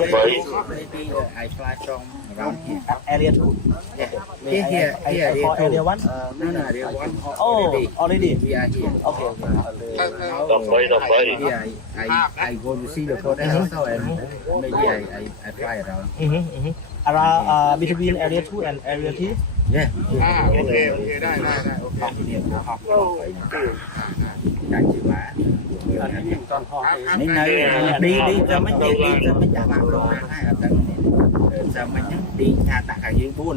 maybe I fly from around here. area 2 Here, for area 1 no, area 1. oh already We are here. okay Here, I go to see the forest also, and maybe I fly around. around between area 2 and area 3 Yeah. โอเคได้โอเค Đang chịu má. อันนี้อยู่ตอนพ่อ Nên nơi đi cho mấy chị đi cho mấy chả làm rồi. Hai ở tận này. Sao mấy nhá đi tha tạ cả dưới bố này.